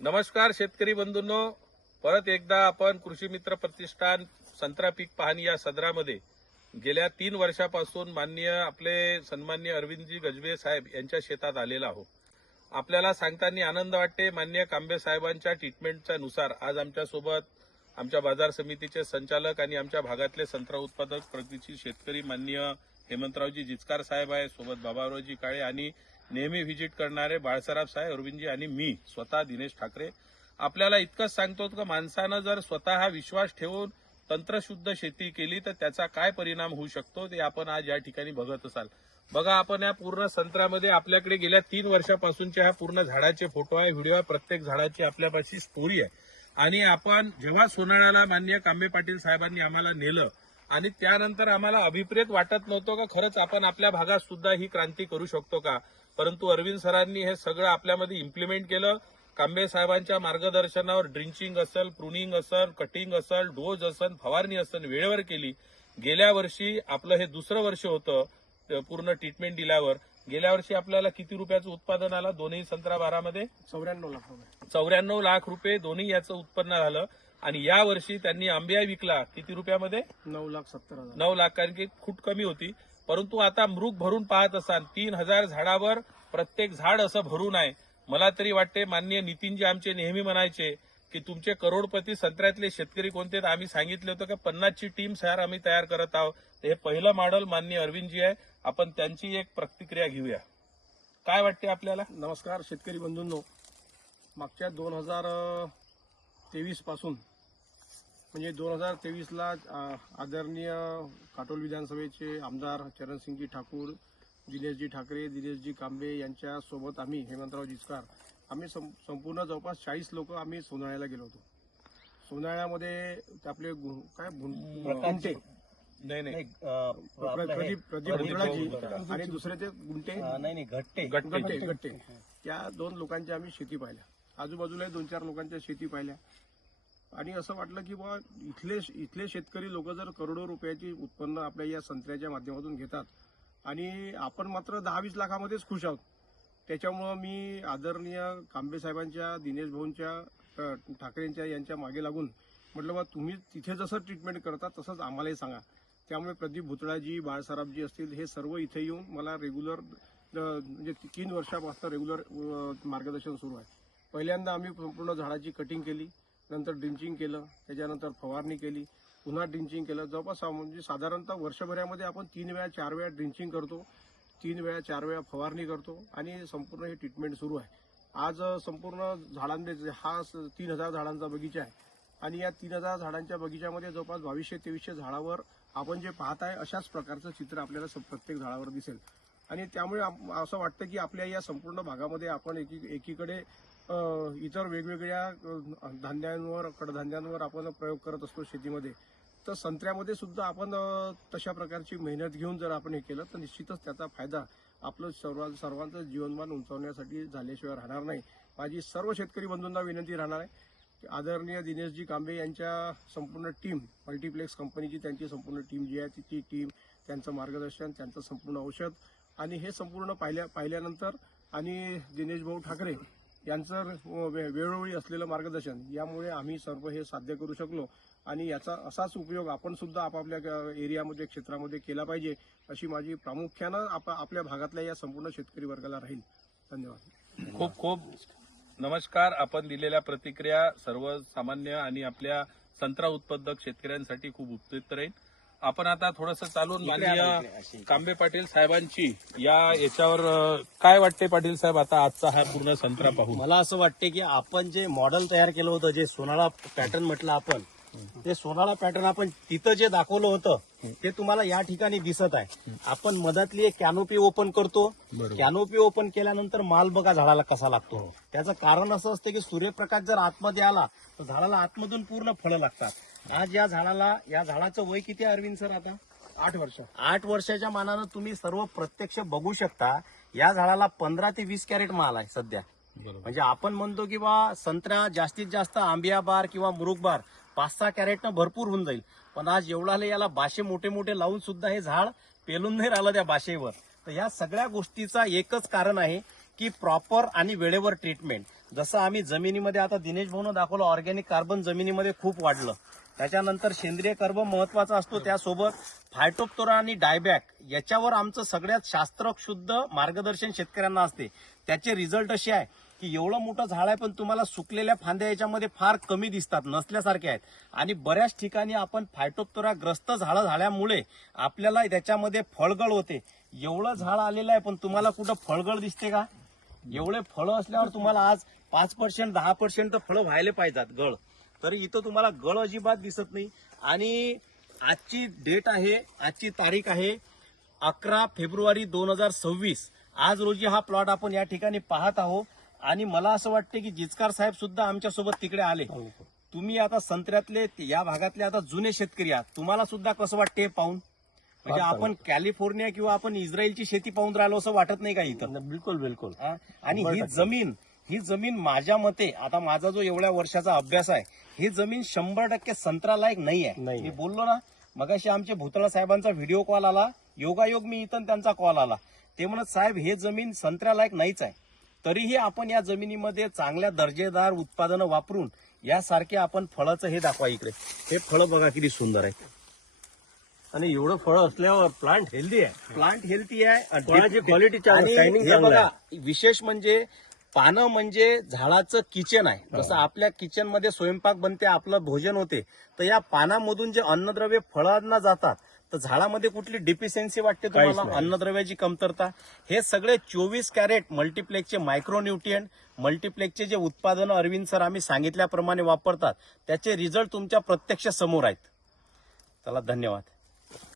नमस्कार शेतकरी बंधूंनो, परत एकदा आपण कृषी मित्र प्रतिष्ठान संत्रा पीक पाहणी या सदरामध्ये गेल्या 3 वर्षापासून माननीय आपले सन्माननीय अरविंदजी गजबे साहेब यांच्या शेतात आलेला आहोत। आपल्याला सांगताना आनंद वाटते, माननीय कांबे साहेबांच्या ट्रीटमेंटच्या नुसार आज आमच्या सोबत आमच्या बाजार समितीचे संचालक आणि आमच्या भागातले संत्रा उत्पादक प्रगतीशील शेतकरी माननीय हेमंतरावजी जिचकार साहेब आहे, सोबत बाबारावजी काळे आणि नेहमी व्हिजिट करणारे बाळासाहेब साहेब अरविंदजी आणि मी स्वतः दिनेश ठाकरे। आपल्याला इतकंच सांगतो की माणसानं जर स्वतः विश्वास ठेवून तंत्रशुद्ध शेती केली तर त्याचा काय परिणाम होऊ शकतो ते आपण आज या ठिकाणी बघत असाल। बघा, आपण या पूर्ण संत्र्यामध्ये आपल्याकडे गेल्या 3 वर्षापासूनच्या ह्या पूर्ण झाडाचे फोटो आहे, व्हिडिओ आहे, प्रत्येक झाडाची आपल्यापाशी स्टोरी आहे। आणि आपण जेव्हा सोनाळ्याला माननीय कांबे पाटील साहेबांनी आम्हाला नेलं आणि त्यानंतर आम्हाला अभिप्रेत वाटत नव्हतं का खरंच आपण आपल्या भागात सुद्धा ही क्रांती करू शकतो का, परंतु अरविंद सरांनी हे सगळं आपल्यामध्ये इम्प्लिमेंट केलं। कांबे साहेबांच्या मार्गदर्शनावर ड्रिंचिंग असेल, प्रुनिंग असेल, कटिंग असेल, डोज असेल, फवारणी असेल वेळेवर केली। गेल्या वर्षी आपलं हे दुसरं वर्ष होतं पूर्ण ट्रीटमेंट दिल्यावर। गेल्या वर्षी आपल्याला किती रुपयाचं उत्पादन आलं दोन्ही संत्रा बारामध्ये? 94 लाख रुपये। 94 लाख रुपये दोन्ही याचं उत्पन्न झालं। आणि या वर्षी त्यांनी आंबिया विकला किती रुपयामध्ये? 9,70,000। 9 लाख, कारण की खूप कमी होती। परंतु आता मृग भरून पाहत असाल 3000 झाडावर प्रत्येक झाड असं भरून आहे। मला तरी वाटते माननीय नितीनजी आमचे नेहमी म्हणायचे की तुमचे करोडपती संत्र्यातले शेतकरी कोणते, आम्ही सांगितलं होतं की 50 ची टीम सर आम्ही तयार करत आहोत। हे पहिलं मॉडेल माननीय अरविंदजी आहे। आपण त्यांची एक प्रतिक्रिया घेऊया। काय वाटते आपल्याला? नमस्कार शेतकरी बंधूंनो, मागच्या 2023 पासून म्हणजे 2023ला आदरणीय काटोल विधानसभेचे आमदार चरणसिंगजी ठाकूर, दिनेशजी ठाकरे, दिनेशजी कांबे यांच्या सोबत आम्ही हेमंतराव जिचकार आम्ही संपूर्ण जवळपास 40 लोक आम्ही सोनाळ्याला गेलो होतो। सोनाळ्यामध्ये आपले गुंटे नाही प्रदीप भुजबळजी आणि दुसरे ते गट्टे त्या 2 लोकांच्या आम्ही शेती पाहिल्या। आजूबाजूला 2-4 लोकांच्या शेती पाहिल्या आणि असं वाटलं की बा इथले शेतकरी लोक जर करोडो रुपयाची उत्पन्न आपल्या या संत्र्याच्या माध्यमातून घेतात आणि आपण मात्र 10-20 लाखामध्येच खुश आहोत। त्याच्यामुळं मी आदरणीय कांबे साहेबांच्या, दिनेश भाऊंच्या, ठाकरेंच्या यांच्या मागे लागून म्हटलं बा तुम्ही तिथे जसं ट्रीटमेंट करता तसंच आम्हालाही सांगा। त्यामुळे प्रदीप भुतळाजी, बाळासाहेबजी असतील हे सर्व इथे येऊन मला रेग्युलर म्हणजे 3 वर्षापासून रेग्युलर मार्गदर्शन सुरू आहे। पहिल्यांदा आम्ही संपूर्ण झाडाची कटिंग केली, नंतर ड्रिंचिंग केलं, त्याच्यानंतर फवारणी केली, पुन्हा ड्रिंचिंग केलं। जवळपास म्हणजे साधारणतः वर्षभरामध्ये आपण 3 वेळा 4 वेळा ड्रिंचिंग करतो, 3 वेळा 4 वेळा फवारणी करतो आणि संपूर्ण हे ट्रीटमेंट सुरू आहे। आज संपूर्ण झाडांमध्ये हा 3000 झाडांचा बगीचा आहे आणि या 3000 झाडांच्या बगीच्यामध्ये जवळपास 2200-2300 झाडावर आपण जे पाहत आहे अशाच प्रकारचं चित्र आपल्याला प्रत्येक झाडावर दिसेल। आणि त्यामुळे असं वाटतं की आपल्या या संपूर्ण भागामध्ये आपण एकीकडे इतर वेगवेगळ्या धान्यांवर, कडधान्यांवर आपण प्रयोग करत असतो शेतीमध्ये, तर संत्र्यामध्ये सुद्धा आपण तशा प्रकारची मेहनत घेऊन जर आपण हे केलं तर निश्चितच त्याचा फायदा आपलं सर्वांचं जीवनमान उंचावण्यासाठी झाल्याशिवाय राहणार नाही। माझी सर्व शेतकरी बंधूंना विनंती राहणार आहे की आदरणीय दिनेशजी कांबे यांच्या संपूर्ण टीम, मल्टीप्लेक्स कंपनीची त्यांची संपूर्ण टीम जी आहे ती टीम, त्यांचं मार्गदर्शन, त्यांचं संपूर्ण औषध आणि हे संपूर्ण पाहिल्यानंतर आणि दिनेश भाऊ ठाकरे यांचं वेळोवेळी असलेलं मार्गदर्शन यामुळे आम्ही सर्व हे साध्य करू शकलो आणि याचा असाच उपयोग आपण सुद्धा आपापल्या एरियामध्ये, क्षेत्रामध्ये केला पाहिजे अशी माझी प्रामुख्यानं आपल्या भागातल्या या संपूर्ण शेतकरी वर्गाला राहील। धन्यवाद। खूप खूप नमस्कार। आपण दिलेल्या प्रतिक्रिया सर्वसामान्य आणि आपल्या संत्रा उत्पादक शेतकऱ्यांसाठी खूप उपयुक्त राहील। आपण आता थोडंसं चालून माननीय कांबे पाटील साहेबांची याच्यावर काय वाटते पाटील साहेब, आता आजचा हा पूर्ण संत्रा पाहून? मला असं वाटते की आपण जे मॉडेल तयार केलं होतं, जे सोनाळा पॅटर्न म्हटलं आपण, ते सोनाळा पॅटर्न आपण तिथं जे दाखवलं होतं ते तुम्हाला या ठिकाणी दिसत आहे। आपण मधातली एक कॅनोपी ओपन करतो, कॅनोपी ओपन केल्यानंतर माल बघा झाडाला कसा लागतो। त्याचं कारण असं असतं की सूर्यप्रकाश जर आतमध्ये आला तर झाडाला आतमधून पूर्ण फळं लागतात। आज या झाडाचं वय किती आहे अरविंद सर? आता 8 वर्ष। 8 वर्षाच्या मानानं तुम्ही सर्व प्रत्यक्ष बघू शकता। या झाडाला 15 ते 20 कॅरेट माल आहे सध्या। म्हणजे आपण म्हणतो की बा संत्रा जास्तीत जास्त आंबिया बार किंवा मुरुग बार 5-6 कॅरेटनं भरपूर होऊन जाईल, पण आज एवढा याला बाशे मोठे मोठे लावून सुद्धा हे झाड पेलून नाही राहिलं त्या बाशेवर। तर या सगळ्या गोष्टीचा एकच कारण आहे की प्रॉपर आणि वेळेवर ट्रीटमेंट। जसं आम्ही जमिनीमध्ये आता दिनेश भाऊनं दाखवलं ऑर्गॅनिक कार्बन जमिनीमध्ये खूप वाढलं. त्याच्यानंतर सेंद्रिय कार्बन महत्वाचा असतो, त्यासोबत फायटोप्तोरा आणि डायबॅक याच्यावर आमचं सगळ्यात शास्त्रशुद्ध मार्गदर्शन शेतकऱ्यांना असते. त्याचे रिझल्ट असे आहे की एवढं मोठं झाड आहे पण तुम्हाला सुकलेल्या फांद्या याच्यामध्ये फार कमी दिसतात, नसल्यासारखे आहेत. आणि बऱ्याच ठिकाणी आपण फायटोप्तोरा ग्रस्त झाडं झाल्यामुळे आपल्याला त्याच्यामध्ये फळगळ होते. एवढं झाड आलेलं आहे पण तुम्हाला कुठं फळगळ दिसते का? एवढे फळं असल्यावर तुम्हाला आज 5% 10% तर फळं व्हायला पाहिजेत गळ, तरी इथं तुम्हाला गळ अजिबात दिसत नाही. आणि आजची डेट आहे, आजची तारीख आहे 11 फेब्रुवारी 2026. आज रोजी हा प्लॉट आपण या ठिकाणी पाहत आहोत. आणि मला असं वाटतं की जिचकार साहेब सुद्धा आमच्यासोबत तिकडे आले. तुम्ही आता संत्र्यातले या भागातले आता जुने शेतकरी आहात, तुम्हाला सुद्धा कसं वाटते हे पाहून? म्हणजे आपण कॅलिफोर्निया किंवा आपण इस्रायलची शेती पाहून राहिलो असं वाटत नाही का इथं? बिलकुल बिलकुल. हा? आणि ही जमीन माझ्या मते, आता माझा जो एवढ्या वर्षाचा अभ्यास आहे, ही जमीन 100% संत्र्यालायक नाही आहे. मी बोललो ना मगाशी, आमचे भुतळा साहेबांचा व्हिडिओ कॉल आला, योगायोग मी इथं त्यांचा कॉल आला. ते म्हणत साहेब हे जमीन संत्र्यालायक नाहीच आहे. तरीही आपण या जमिनीमध्ये चांगल्या दर्जेदार उत्पादनं वापरून यासारखे आपण फळाचं हे दाखवा. इकडे हे फळं बघा किती सुंदर आहे. आणि एवढं फळ असल्यावर प्लांट हेल्दी आहे. प्लांट हेल्थी आहे, फळाची क्वालिटी आणि शायनिंग हे चांगलं बघा आहे. विशेष म्हणजे पानं म्हणजे झाडाचं किचन आहे. जसं आपल्या किचन मध्ये स्वयंपाक बनते, आपलं भोजन होते, तर या पानामधून जे अन्नद्रव्य फळांना जातात, तर झाडामध्ये कुठली डिफिशियन्सी वाटते तुम्हाला? अन्नद्रव्याची कमतरता. हे सगळे 24 कॅरेट मल्टीप्लेक्सचे मायक्रोन्यूट्रिएंट, मल्टीप्लेक्सचे जे उत्पादनं अरविंद सर आम्ही सांगितल्याप्रमाणे वापरतात, त्याचे रिझल्ट तुमच्या प्रत्यक्ष समोर आहेत. चला, धन्यवाद.